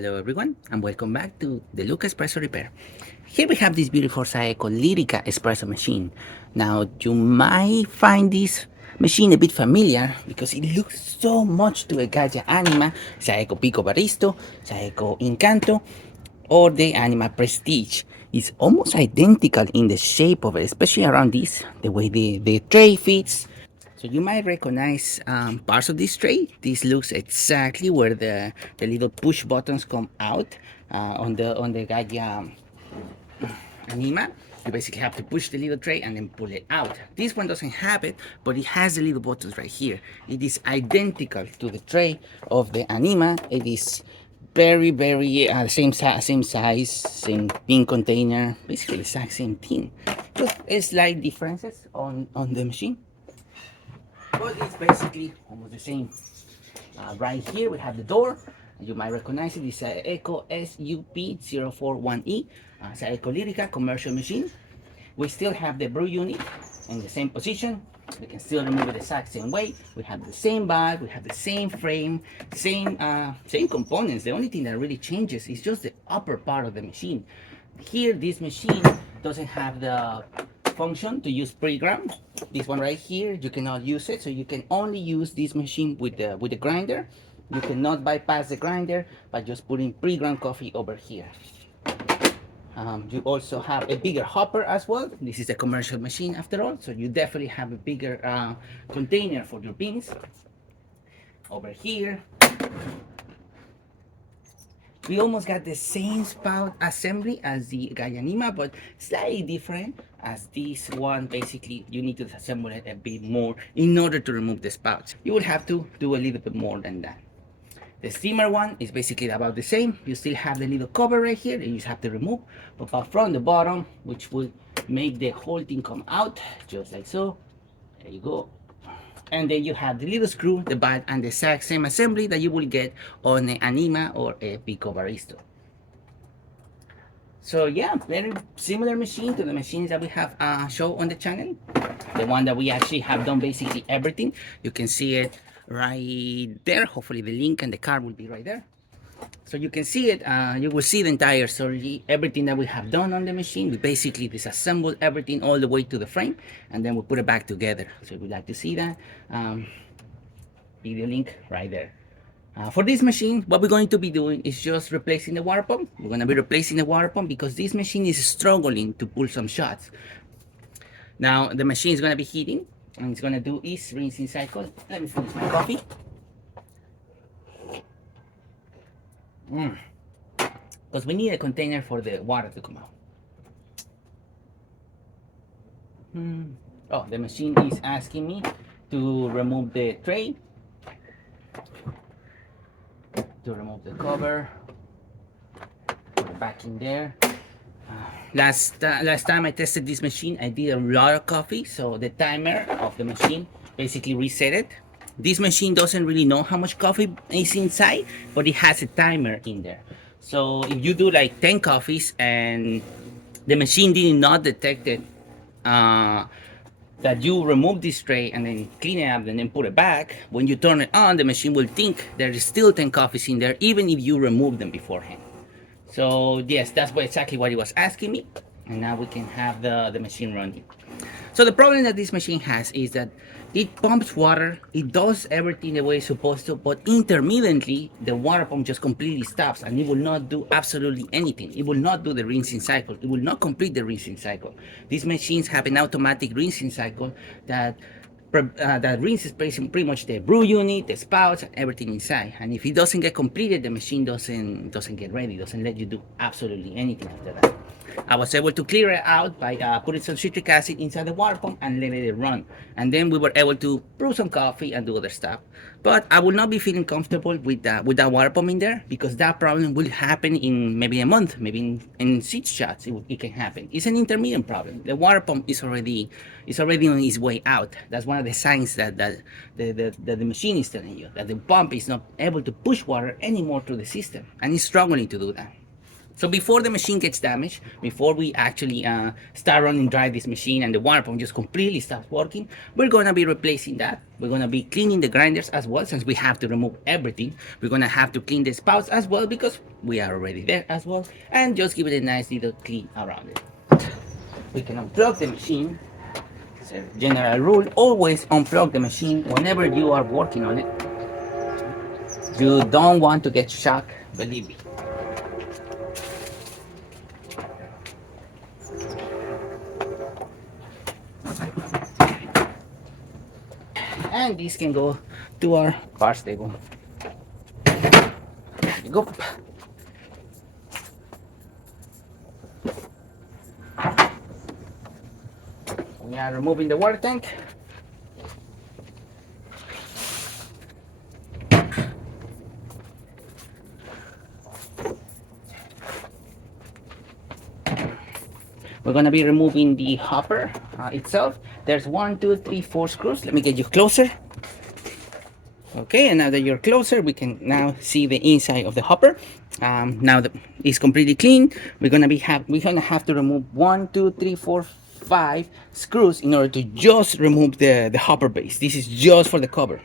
Hello everyone and welcome back to the Luca Espresso Repair. Here we have this beautiful Saeco Lirika espresso machine. Now you might find this machine a bit familiar because it looks so much to a Gaggia Anima, Saeco PicoBaristo, Saeco Incanto, or the Anima Prestige. It's almost identical in the shape of it, especially around this, the way the tray fits. So you might recognize parts of this tray. This looks exactly where the little push buttons come out on the Gaggia Anima. You basically have to push the little tray and then pull it out. This one doesn't have it, but it has the little buttons right here. It is identical to the tray of the Anima. It is very same size, same thin container, basically the exact same thing. Just slight differences on the machine, but it's basically almost the same. Right here we have the door. You might recognize it. It's a Saeco SUP041E. Saeco Lirika commercial machine. We still have the brew unit in the same position. We can still remove it the exact same way. We have the same bag, we have the same frame, same components. The only thing that really changes is just the upper part of the machine. Here, this machine doesn't have the function to use pre-ground. This one right here, you cannot use it, so you can only use this machine with the grinder. You cannot bypass the grinder by just putting pre-ground coffee over here. You also have a bigger hopper as well. This is a commercial machine after all, so you definitely have a bigger container for your beans. Over here, we almost got the same spout assembly as the Anima, but slightly different, as this one basically you need to disassemble it a bit more in order to remove the spouts. You will have to do a little bit more than that. The steamer one is basically about the same. You still have the little cover right here that you just have to remove, but from the bottom, which will make the whole thing come out just like so. There you go. And then you have the little screw, the bag, and the exact same assembly that you will get on an Anima or a PicoBaristo. So yeah, very similar machine to the machines that we have shown on the channel. The one that we actually have done basically everything. You can see it right there. Hopefully the link and the card will be right there. So you can see it, you will see the entire story, everything that we have done on the machine. We basically disassemble everything all the way to the frame, and then we put it back together. So if you'd like to see that, video link right there. For this machine, what we're going to be doing is just replacing the water pump. We're going to be replacing the water pump because this machine is struggling to pull some shots. Now the machine is going to be heating, and it's going to do its rinsing cycle. Let me finish my coffee. Because we need a container for the water to come out. Oh, the machine is asking me to remove the tray, to remove the cover, put it back in there. Last time I tested this machine, I did a lot of coffee, so the timer of the machine basically reset it. This machine doesn't really know how much coffee is inside, but it has a timer in there. So if you do like 10 coffees and the machine did not detect it, that you remove this tray and then clean it up and then put it back, when you turn it on, the machine will think there is still 10 coffees in there, even if you remove them beforehand. So yes, that's exactly what it was asking me. And now we can have the machine running. So the problem that this machine has is that it pumps water, it does everything the way it's supposed to, but intermittently the water pump just completely stops and it will not do absolutely anything. It will not do the rinsing cycle. It will not complete the rinsing cycle. These machines have an automatic rinsing cycle that rinses pretty much the brew unit, the spouts, and everything inside. And if it doesn't get completed, the machine doesn't get ready, doesn't let you do absolutely anything after that. I was able to clear it out by putting some citric acid inside the water pump and letting it run. And then we were able to brew some coffee and do other stuff. But I will not be feeling comfortable with that water pump in there, because that problem will happen in maybe a month, maybe in 6 shots it can happen. It's an intermittent problem. The water pump is already on its way out. That's one of the signs that the machine is telling you, that the pump is not able to push water anymore through the system, and it's struggling to do that. So before the machine gets damaged, before we actually start running dry this machine and the water pump just completely stops working, we're gonna be replacing that. We're gonna be cleaning the grinders as well, since we have to remove everything. We're gonna have to clean the spouts as well because we are already there as well, and just give it a nice little clean around it. We can unplug the machine. It's a general rule, always unplug the machine whenever you are working on it. You don't want to get shocked, believe me. And this can go to our parts table. There you go. We are removing the water tank. We're gonna be removing the hopper itself. There's 1, 2, 3, 4 screws. Let me get you closer. Okay, and now that you're closer, we can now see the inside of the hopper. Now that it's completely clean, we're gonna have to remove 1, 2, 3, 4, 5 screws in order to just remove the hopper base. This is just for the cover.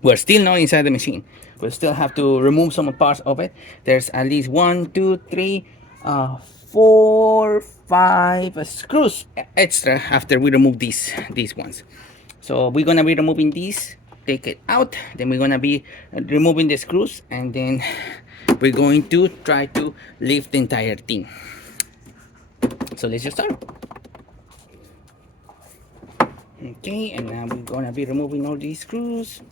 We're still not inside the machine. We still have to remove some parts of it. There's at least 1, 2, 3, 4, 5 screws extra after we remove these ones. So we're gonna be removing these, take it out, then we're gonna be removing the screws, and then we're going to try to lift the entire thing. So let's just start. Okay, and now we're gonna be removing all these screws.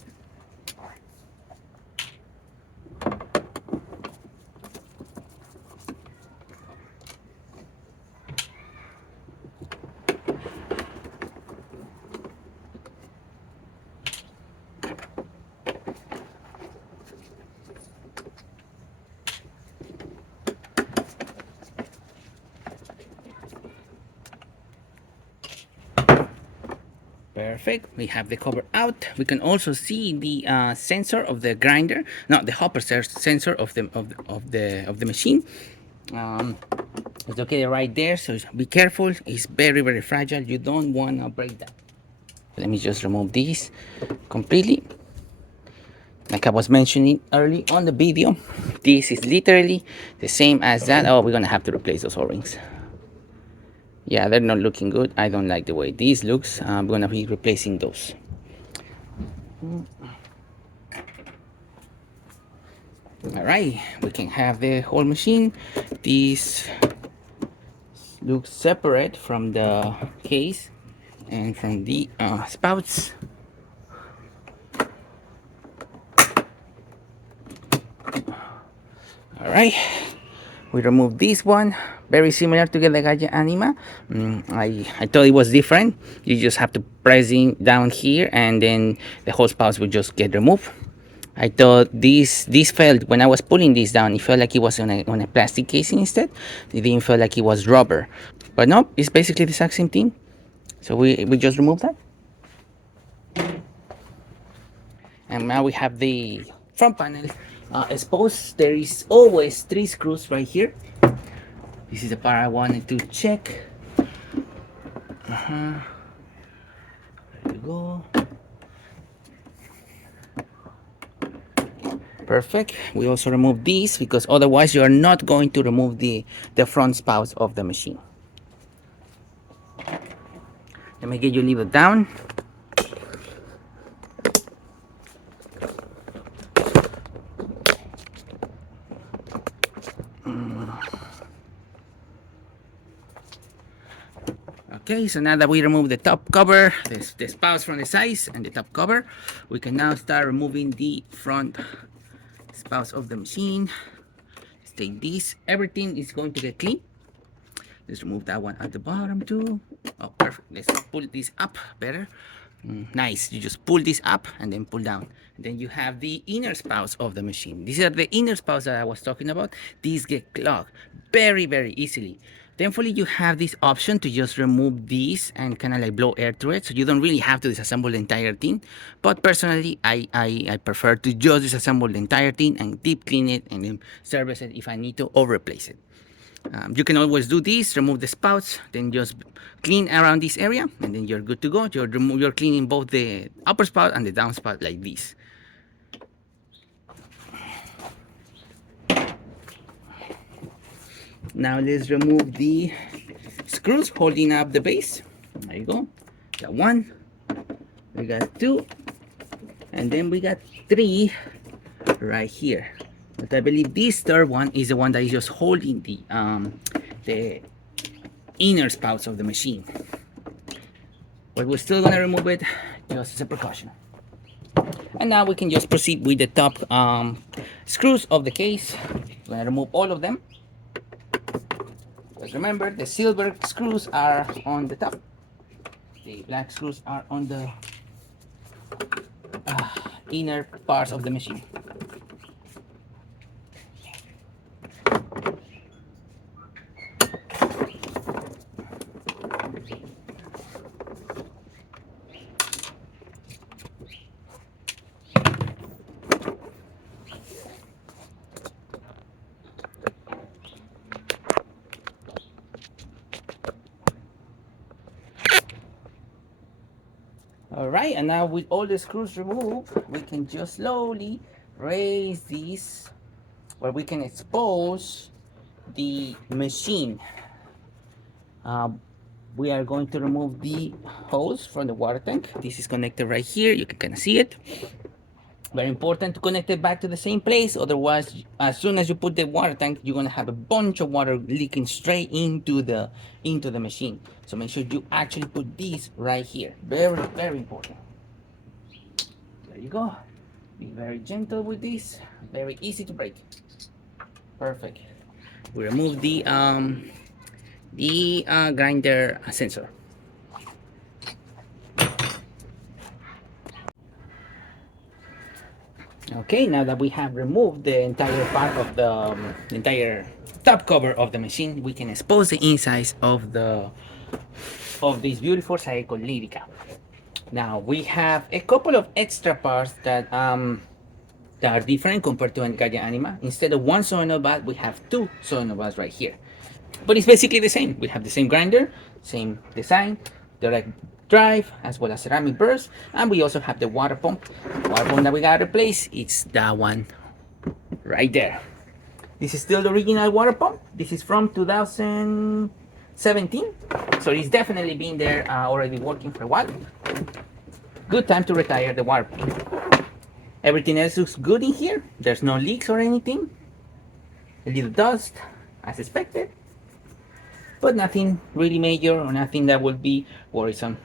Perfect. We have the cover out. We can also see the sensor of the grinder, not the hopper sensor of the machine. It's located right there, so be careful. It's very fragile. You don't want to break that. Let me just remove these completely. Like I was mentioning early on the video, this is literally the same as that. Oh, we're gonna have to replace those O-rings. Yeah, they're not looking good. I don't like the way this looks. I'm gonna be replacing those. All right, we can have the whole machine. These look separate from the case and from the spouts. All right, we removed this one, very similar to the Gaggia Anima. I thought it was different. You just have to press in down here, and then the whole spout will just get removed. I thought this felt, when I was pulling this down, it felt like it was on a plastic casing instead. It didn't feel like it was rubber, but no, it's basically the exact same thing. So we just remove that, and now we have the front panel exposed. There is always 3 screws right here. This is the part I wanted to check. There you go. Perfect. We also remove these because otherwise you are not going to remove the front spouts of the machine. Let me get you a little down. Okay, so now that we remove the top cover, the spouts from the sides and the top cover, we can now start removing the front spouts of the machine. Let's take this. Everything is going to get clean. Let's remove that one at the bottom too. Oh, perfect. Let's pull this up better. Nice. You just pull this up and then pull down. And then you have the inner spouts of the machine. These are the inner spouts that I was talking about. These get clogged very easily. Thankfully, you have this option to just remove these and kind of like blow air through it, so you don't really have to disassemble the entire thing. But personally, I prefer to just disassemble the entire thing and deep clean it and then service it if I need to, or replace it. You can always do this, remove the spouts, then just clean around this area, and then you're good to go. You're cleaning both the upper spout and the down spout like this. Now let's remove the screws holding up the base. There you go. Got one, we got two, and then we got three right here. But I believe this third one is the one that is just holding the inner spouts of the machine. But we're still gonna remove it just as a precaution. And now we can just proceed with the top screws of the case. We're gonna remove all of them. Because remember, the silver screws are on the top. The black screws are on the inner parts of the machine. Alright, and now with all the screws removed, we can just slowly raise these where we can expose the machine. We are going to remove the hose from the water tank. This is connected right here. You can kind of see it. Very important to connect it back to the same place. Otherwise, as soon as you put the water tank, you're gonna have a bunch of water leaking straight into the machine. So make sure you actually put these right here. Very, very important. There you go. Be very gentle with this. Very easy to break. Perfect. We remove the grinder sensor. Okay, now that we have removed the entire part of the entire top cover of the machine, we can expose the insides of this beautiful Saeco Lirika. Now we have a couple of extra parts that are different compared to Gaggia Anima. Instead of one solenoid valve, we have two solenoid valves right here. But it's basically the same. We have the same grinder, same design, direct drive, as well as ceramic burst, and we also have the water pump. The water pump that we gotta replace, it's that one right there. This is still the original water pump. This is from 2017, so it's definitely been there, already working for a while. Good time to retire the water pump. Everything else looks good in here. There's no leaks or anything. A little dust, as expected, but nothing really major or nothing that would be worrisome.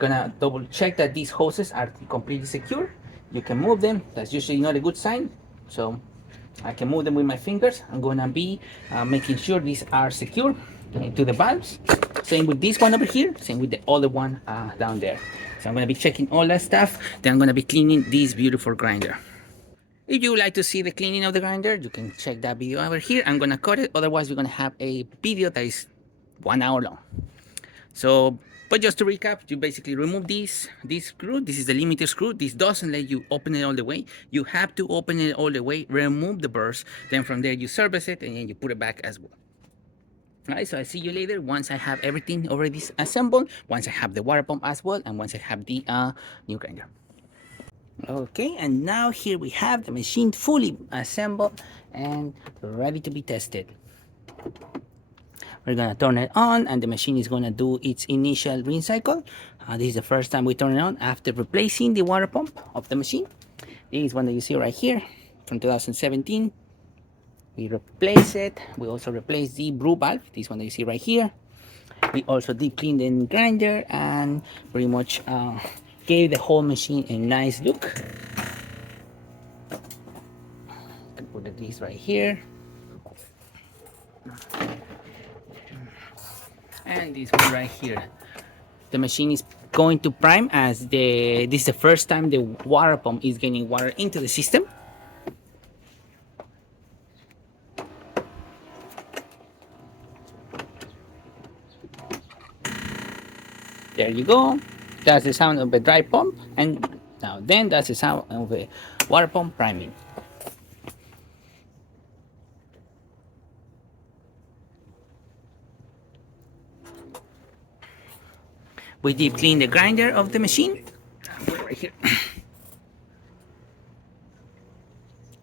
Gonna double check that these hoses are completely secure. You can move them. That's usually not a good sign, so I can move them with my fingers. I'm gonna be making sure these are secure to the valves. Same with this one over here, same with the other one down there. So I'm gonna be checking all that stuff. Then I'm gonna be cleaning this beautiful grinder. If you would like to see the cleaning of the grinder, you can check that video over here. I'm gonna cut it, otherwise we're gonna have a video that is 1 hour long. So, but just to recap, you basically remove this screw. This is the limiter screw. This doesn't let you open it all the way. You have to open it all the way, remove the burrs, then from there you service it, and then you put it back as well. Alright, so I'll see you later once I have everything already assembled, once I have the water pump as well, and once I have the new grinder. Okay, and now here we have the machine fully assembled and ready to be tested. We're gonna turn it on and the machine is gonna do its initial rinse cycle. This is the first time we turn it on after replacing the water pump of the machine. This is one that you see right here from 2017. We replace it. We also replace the brew valve, this one that you see right here. We also deep cleaned the grinder and pretty much gave the whole machine a nice look. I can put this right here. And this one right here. The machine is going to prime as this is the first time the water pump is getting water into the system. There you go. That's the sound of a dry pump, and now then that's the sound of a water pump priming. We deep clean the grinder of the machine. Right here.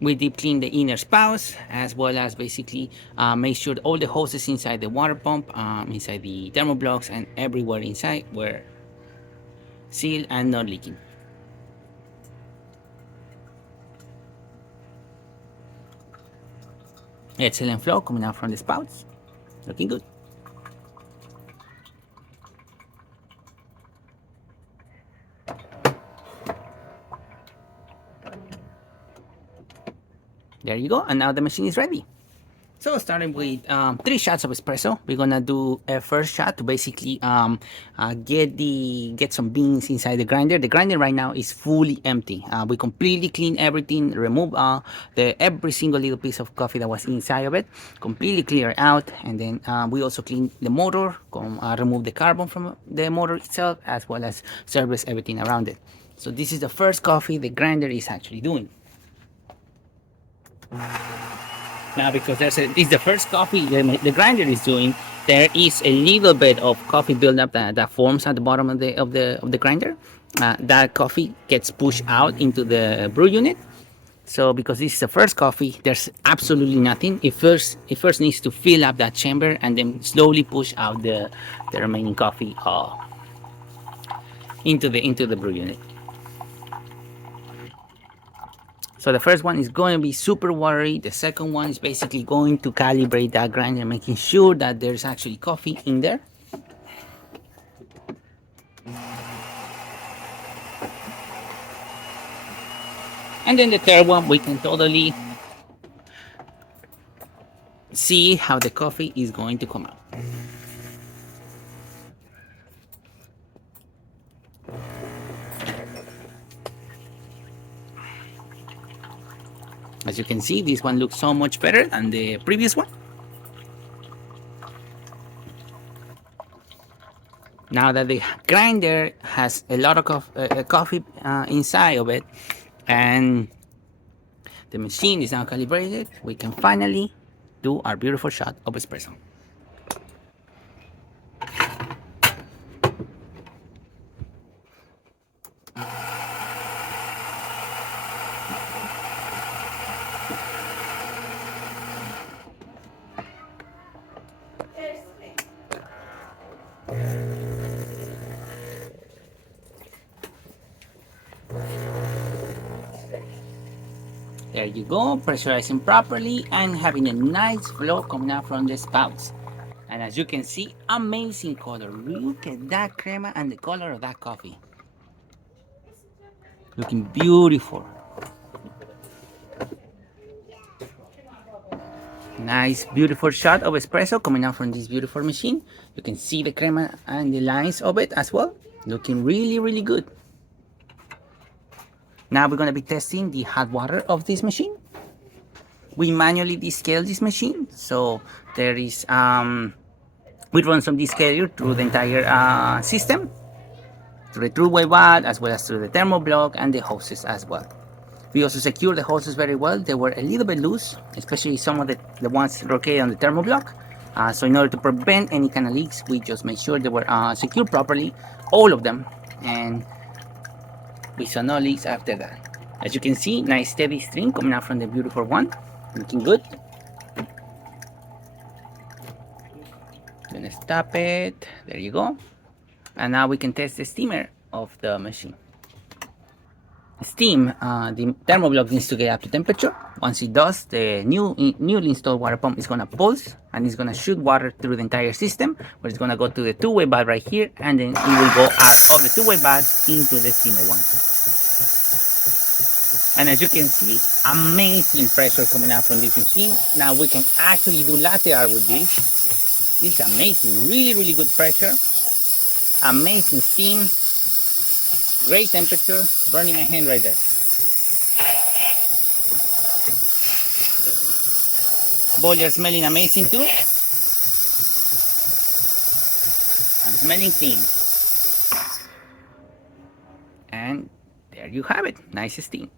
We deep clean the inner spouse, as well as basically make sure all the hoses inside the water pump, inside the thermal blocks, and everywhere inside were sealed and not leaking. Excellent flow coming out from the spouts. Looking good. There you go, and now the machine is ready. So starting with 3 shots of espresso, we're gonna do a first shot to basically get some beans inside the grinder. The grinder right now is fully empty. We completely clean everything, remove every single little piece of coffee that was inside of it, completely clear out, and then we also clean the motor, remove the carbon from the motor itself, as well as service everything around it. So this is the first coffee the grinder is actually doing. Now, because this is the first coffee the grinder is doing, there is a little bit of coffee buildup that forms at the bottom of the grinder. That coffee gets pushed out into the brew unit. So because this is the first coffee, there's absolutely nothing. It first needs to fill up that chamber and then slowly push out the remaining coffee into the brew unit. So the first one is going to be super watery. The second one is basically going to calibrate that grinder, making sure that there's actually coffee in there. And then the third one, we can totally see how the coffee is going to come out. As you can see, this one looks so much better than the previous one. Now that the grinder has a lot of coffee inside of it, and the machine is now calibrated, we can finally do our beautiful shot of espresso. There you go, pressurizing properly and having a nice flow coming out from the spouts. And as you can see, amazing color. Look at that crema and the color of that coffee. Looking beautiful. Nice, beautiful shot of espresso coming out from this beautiful machine. You can see the crema and the lines of it as well. Looking really, really good. Now we're going to be testing the hot water of this machine. We manually descale this machine, so there is we run some descaler through the entire system, through the two-way valve as well as through the thermal block and the hoses as well. We also secure the hoses very well. They were a little bit loose, especially some of the ones located on the thermal block. So in order to prevent any kind of leaks, we just made sure they were secured properly, all of them, and we saw no leaks after that. As you can see, nice steady stream coming out from the beautiful one. Looking good. Gonna stop it. There you go. And now we can test the steamer of the machine. Steam, the thermal block needs to get up to temperature. Once it does, the newly installed water pump is gonna pulse and it's gonna shoot water through the entire system, where it's gonna go to the two-way valve right here, and then it will go out of the two-way valve into the steamer one. And as you can see, amazing pressure coming out from this machine. Now we can actually do latte art with this. This is amazing, really, really good pressure. Amazing steam. Great temperature, burning my hand right there. Boiler smelling amazing too. And smelling clean. And there you have it, nice steam.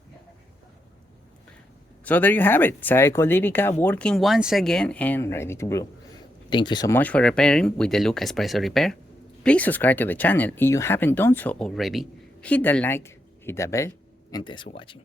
So there you have it, Saeco Lirika working once again and ready to brew. Thank you so much for repairing with the Luca Espresso Repair. Please subscribe to the channel if you haven't done so already. Hit the like, hit the bell, and thanks for watching.